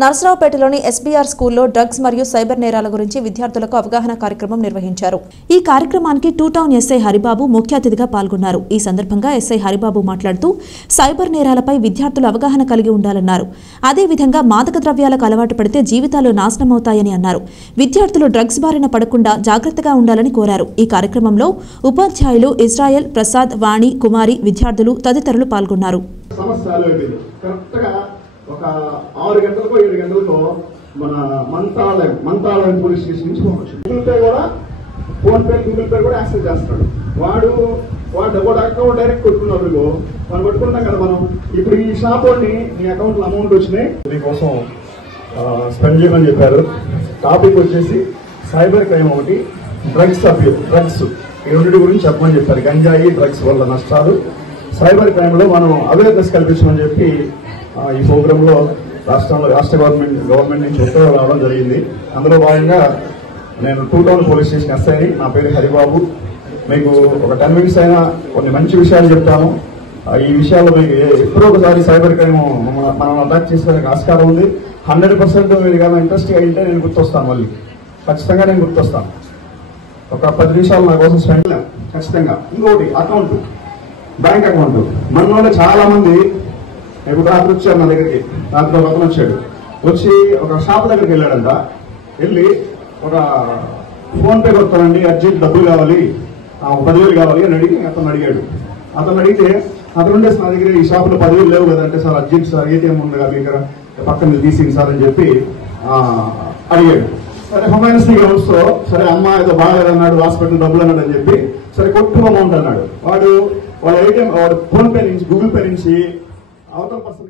నర్సరావుపేటలోని SBR స్కూల్లో drugs మరియు cyber నేరాల గురించి విద్యార్థులకు అవగాహన కార్యక్రమం నిర్వహించారు. ఈ కార్యక్రమానికి టూ టౌన్ ఎస్ఐ హరిబాబు ముఖ్య అతిథిగా పాల్గొన్నారు. ఈ సందర్భంగా ఎస్ఐ హరిబాబు మాట్లాడుతూ సైబర్ నేరాలపై విద్యార్థులు అవగాహన కలిగి ఉండాలన్నారు. అదేవిధంగా మాదక ద్రవ్యాలకు అలవాటు పడితే జీవితాలు నాశనమవుతాయని అన్నారు. విద్యార్థులు డ్రగ్స్ బారిన పడకుండా జాగ్రత్తగా ఉండాలని కోరారు. ఈ కార్యక్రమంలో ఉపాధ్యాయులు ఇజ్రాయెల్, ప్రసాద్, వాణి, కుమారి, విద్యార్థులు తదితరులు పాల్గొన్నారు. ఒక 6 గంటలకో 7 గంటలకో మన మంతాలయం పోలీస్ స్టేషన్ నుంచి పంపచ్చు. గూగుల్ పే కూడా గూగుల్ పే కూడా యాక్సెస్ చేస్తాడు. వాడు అకౌంట్ డైరెక్ట్ కొట్టుకున్నప్పుడు మనం కొట్టుకుంటాం కదా. మనం ఇప్పుడు ఈ షాప్ వాడిని నీ అకౌంట్ లో అమౌంట్ వచ్చినాయి దీనికోసం స్పెండ్ చేయమని చెప్పారు. టాపిక్ వచ్చేసి సైబర్ క్రైమ్ ఒకటి, డ్రగ్స్ ఈ రెండింటి గురించి చెప్పమని చెప్పారు. గంజాయి, డ్రగ్స్ వల్ల నష్టాలు, సైబర్ క్రైమ్ లో మనం అవేర్నెస్ కల్పించమని చెప్పి ఈ ప్రోగ్రామ్ లో రాష్ట్ర గవర్నమెంట్ నుంచి ఉత్తర్వులు రావడం జరిగింది. అందులో భాగంగా నేను టూ టౌన్ పోలీస్ స్టేషన్ ఎస్ఐని, నా పేరు హరిబాబు. మీకు ఒక 10 మినిట్స్ అయినా కొన్ని మంచి విషయాలు చెప్తాను. ఈ విషయాల్లో మీకు ఎప్పుడో ఒకసారి సైబర్ క్రైమ్ మనం అటాక్ చేసేందుకు ఆస్కారం ఉంది. 100% మీరు కానీ ఇంట్రెస్ట్గా అయితే నేను గుర్తొస్తాను. మళ్ళీ ఖచ్చితంగా నేను గుర్తొస్తాను. ఒక 10 నిమిషాలు నా కోసం స్పెండ్ ఖచ్చితంగా. ఇంకోటి అకౌంట్, బ్యాంక్ అకౌంట్. మనలో చాలా మంది ఇప్పుడు రాత్రి వచ్చారు నా దగ్గరికి. రాత్రి ఒక అతను వచ్చాడు. వచ్చి ఒక షాప్ దగ్గరికి వెళ్ళాడంట. వెళ్ళి ఒక ఫోన్ పే కొడతానండి, అర్జెంట్ డబ్బులు కావాలి, 10,000 కావాలి అని అతను అడిగాడు. అతను అడిగితే అతను ఉండేసి నా దగ్గర ఈ షాపులో 10,000 లేవు కదంటే, సార్ అర్జెంట్ సార్, ఏటీఎం ఉంది కదా దగ్గర, పక్కన తీసింది సార్ అని చెప్పి అడిగాడు. సరే హ్యూమానిటీగా వస్తూ సరే అమ్మ ఏదో బాగాలేదన్నాడు, హాస్పిటల్ డబ్బులు అన్నాడు అని చెప్పి సరే కొట్టు అమౌంట్ అన్నాడు. వాళ్ళ ఏటీఎం ఫోన్ పే నుంచి, గూగుల్ పే నుంచి అవతల పర్సన్